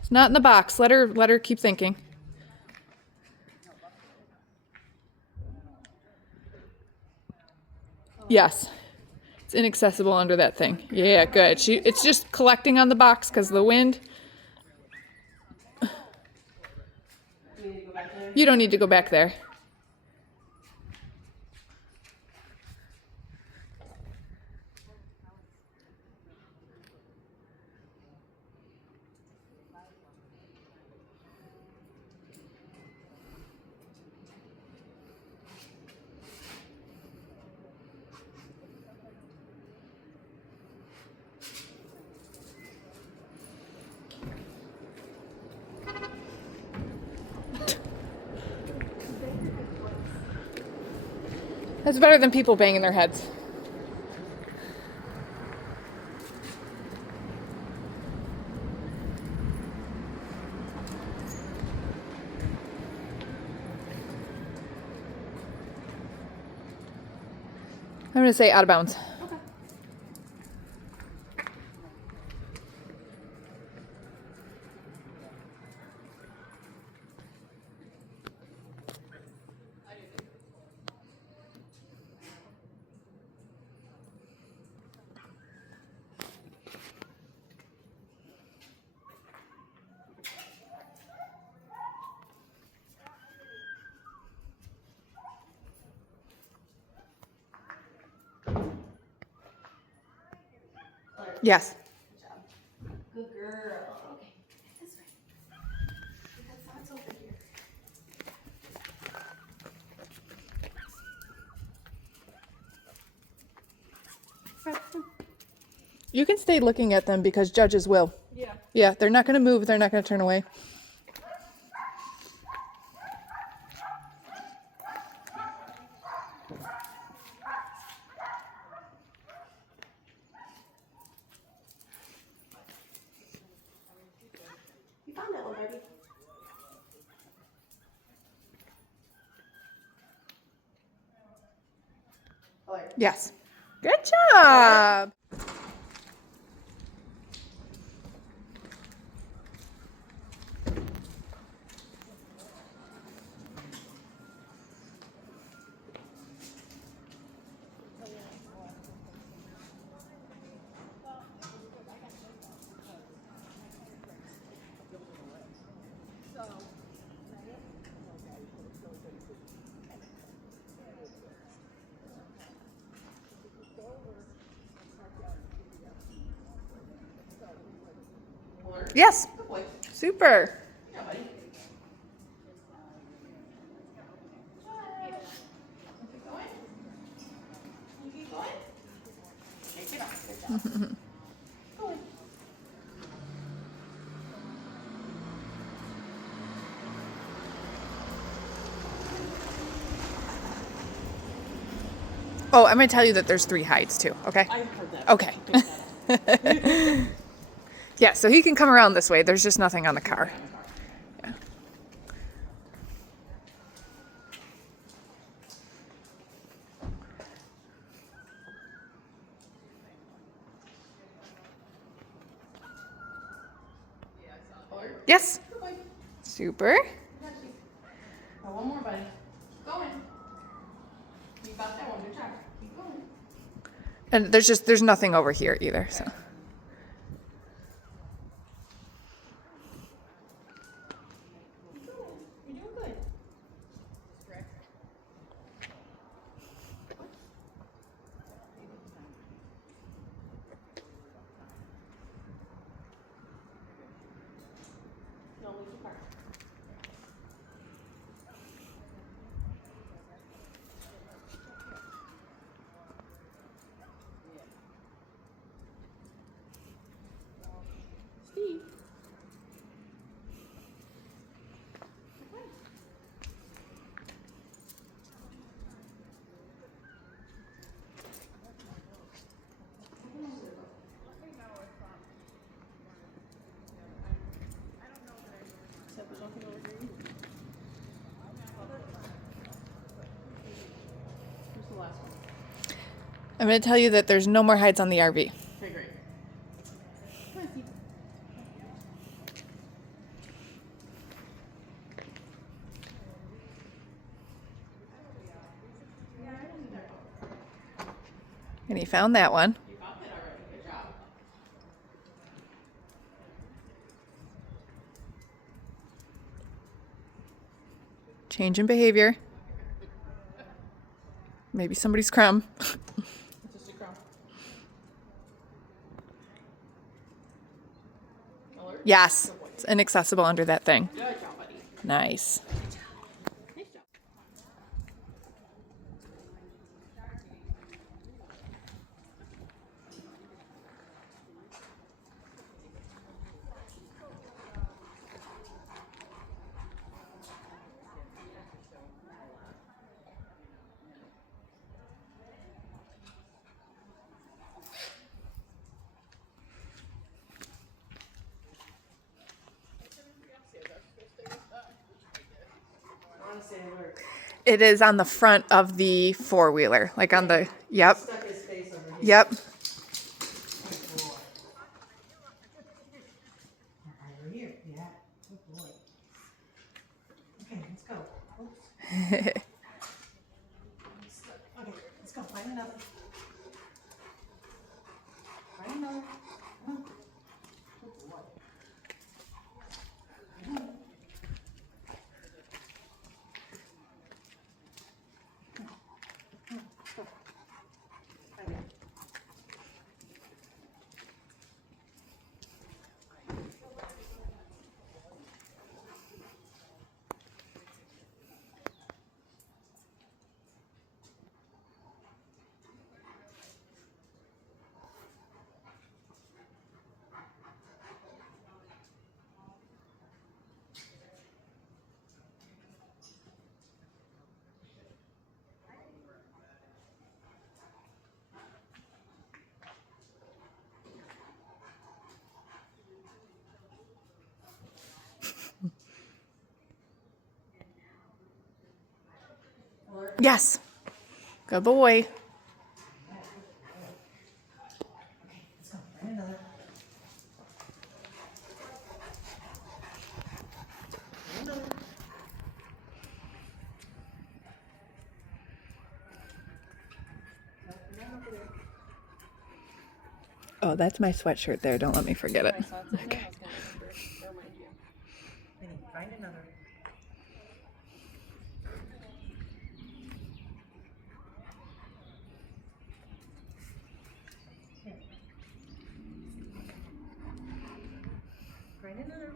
It's not in the box. Let her keep thinking. Yes. It's inaccessible under that thing. Yeah, good. It's just collecting on the box because of the wind. You don't need to go back there. That's better than people banging their heads. I'm going to say out of bounds. Okay. Yes. Good girl. Okay. This way. Because that's over here. You can stay looking at them because judges will. Yeah. Yeah, they're not going to move. They're not going to turn away. You found that one, baby. Yes. Good job. Yes. Good boy. Super. Yeah, buddy. Keep going. You keep going. Shake it off. Good job. Go on. Oh, I'm going to tell you that there's 3 hides too, okay? I heard that. Okay. Yeah, so he can come around this way. There's just nothing on the car. Yeah. Yes. Good boy. Super. Got you. Now one more, buddy. Keep going. You got that one. Good job. Keep going. And there's nothing over here either, so. Keep going. You're doing good. No, leave the car. Steve. Except there's nothing over here either. Where's the last one? I'm going to tell you that there's no more hides on the RV. Okay, great. Come on, Steve. And he found that one. You found it already. Good job. Change in behavior. Maybe somebody's crumb. It's just a crumb. Alert? Yes, Good boy. it's inaccessible under that thing. Good job, buddy. Nice. Nice job. I want to say alert. It is on the front of the four-wheeler, like on the, yep, Stuck his face over here. yep. Good boy. Over here. Yeah. Good boy. Okay, let's go. Oops. Okay, let's go. Find another. Find another. Come on. Good boy. Find it. Alert. Yes. Good boy. Okay, let's go. Find another. Find another. Nope, not over there. Oh, that's my sweatshirt there. Don't let me forget it. I saw it in there. I was gonna remind you. Vinny, find another. Here. Find another.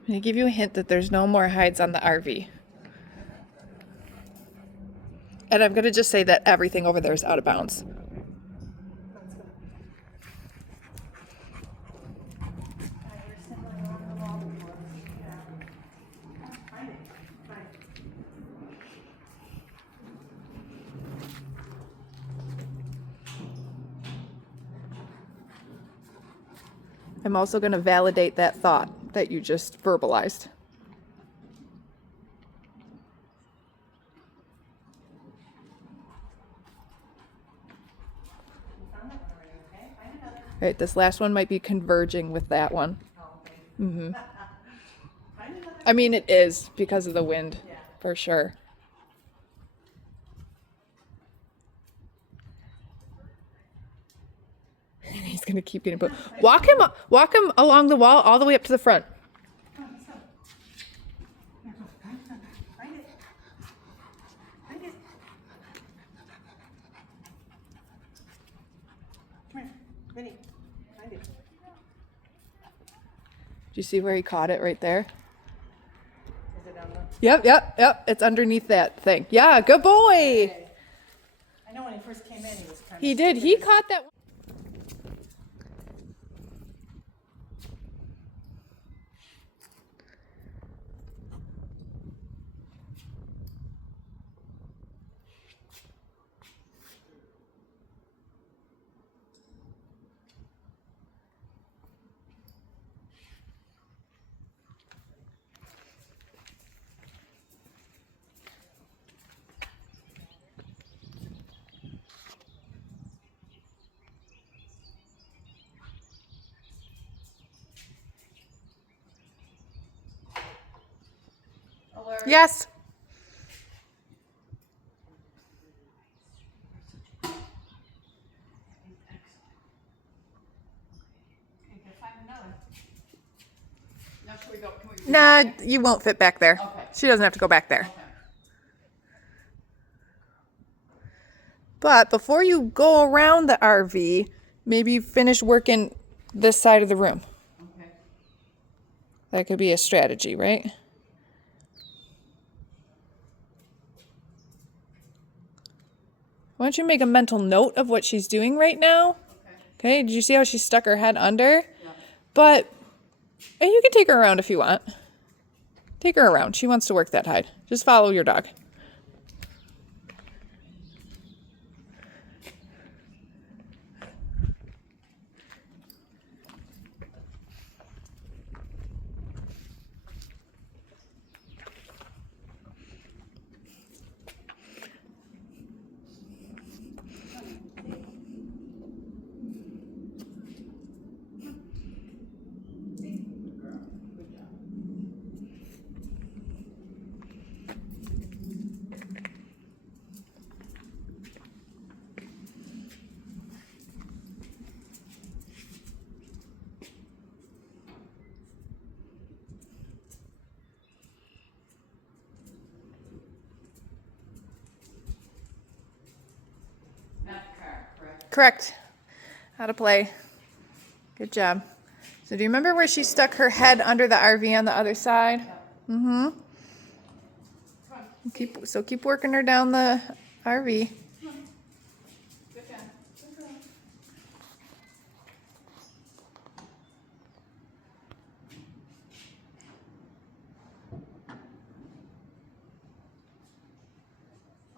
I'm going to give you a hint that there's no more hides on the RV. And I'm going to just say that everything over there is out of bounds. Let's go. Find it. Find it. I'm also going to validate that thought that you just verbalized. You found that one already, okay? Find another. All right, this last one might be converging with that one. Oh, okay. Mm-hmm. Find another. I mean, it is because of the wind, Yeah. for sure. He's gonna keep getting put. Walk him along the wall all the way up to the front. Come on, let's go. Here, go. Find another. Find it. Find it. Come here. Vinny, find it. Do you see where he caught it right there? Is it on the... Yep. It's underneath that thing. Yeah, good boy. Okay. I know when he first came in, he was kind of... He did. He caught that one. Alert. Yes. Okay, go find another. Now should we go? Can we? Nah, you won't fit back there. Okay. She doesn't have to go back there. Okay. But before you go around the RV, maybe finish working this side of the room. Okay. That could be a strategy, right? Why don't you make a mental note of what she's doing right now? Okay. Okay, did you see how she stuck her head under? Yeah. But and you can take her around if you want. Take her around. She wants to work that hide. Just follow your dog. Not the car, correct? Correct. How to play. Good job. So do you remember where she stuck her head under the RV on the other side? Mm-hmm. Come on. Keep working her down the RV. Good job. Good girl.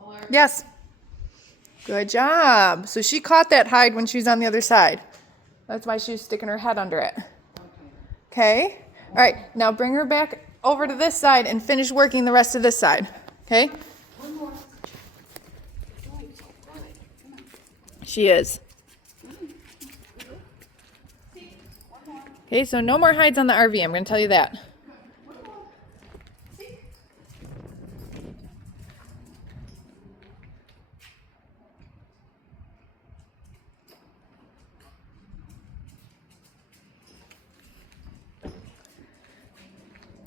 Alert. Yes. Good job. So she caught that hide when she was on the other side. That's why she was sticking her head under it. Okay. Okay? All right, now bring her back over to this side and finish working the rest of this side. Okay? One more. Going so good. Come on. She is. See? One more. Okay, so no more hides on the RV. I'm going to tell you that. One more. See?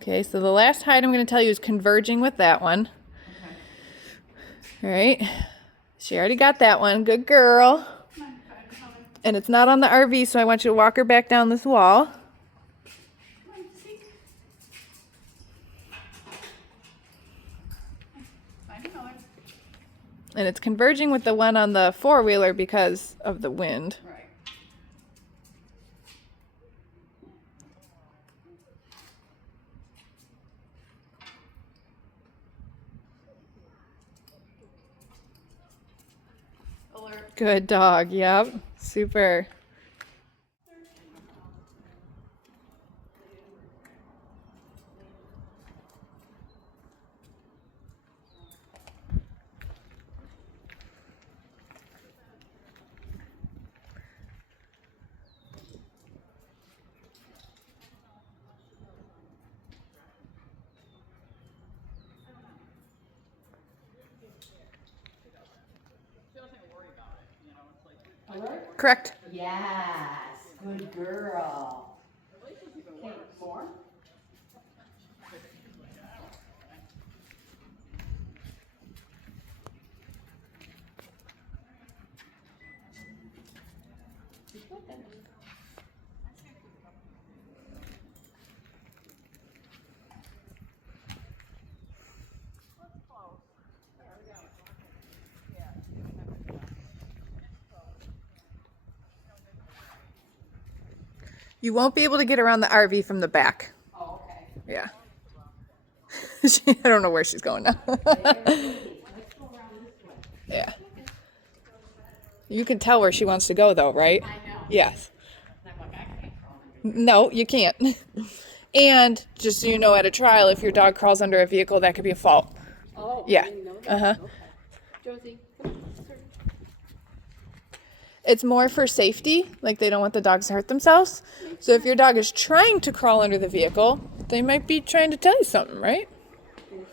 Okay, so the last hide I'm going to tell you is converging with that one. Okay. All right. She already got that one. Good girl. Come on. Come on. And it's not on the RV, so I want you to walk her back down this wall. Come on. See? Find another. And it's converging with the one on the four-wheeler because of the wind. Right. Alert. Good dog. Yep. Super. Alert. Correct. Yes. Good girl. Okay, more. You won't be able to get around the RV from the back. Oh, okay. Yeah. I don't know where she's going now. Let's go around this way. Yeah. You can tell where she wants to go, though, right? I know. Yes. I'm like, I can't crawl under. No, you can't. And just so you know, at a trial, if your dog crawls under a vehicle, that could be a fault. Oh, Yeah. I didn't know that. Uh-huh. Okay. Josie, come on. Sir. It's more for safety, like they don't want the dogs to hurt themselves. So if your dog is trying to crawl under the vehicle, they might be trying to tell you something, right? Thank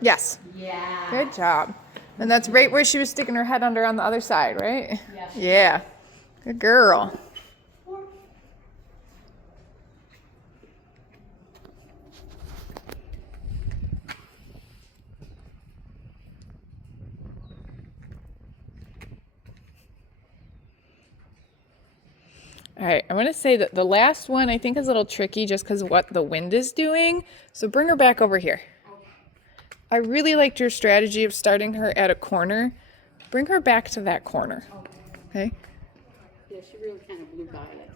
Yes. Yeah. Good job. And that's right where she was sticking her head under on the other side, right? Yes. Yeah. Good girl. All right, I want to say that the last one I think is a little tricky just because of what the wind is doing. So bring her back over here. I really liked your strategy of starting her at a corner. Bring her back to that corner. Okay? Yeah, she really kind of blew by it.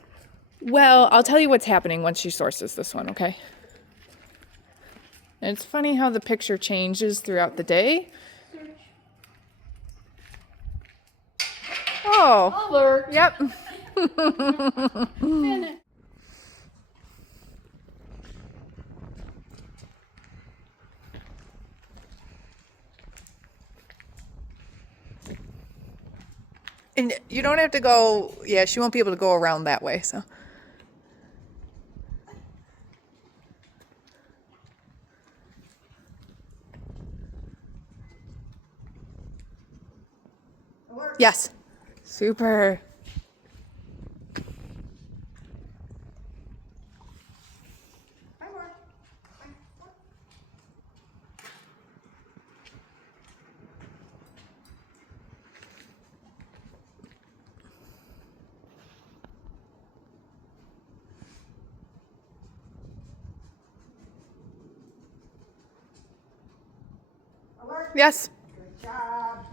Well, I'll tell you what's happening once she sources this one, okay? And it's funny how the picture changes throughout the day. Oh, Alert. yep. Minute. And you don't have to go, yeah, she won't be able to go around that way, so. Yes. Super. Yes. Good job.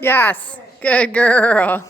Yes. Good girl.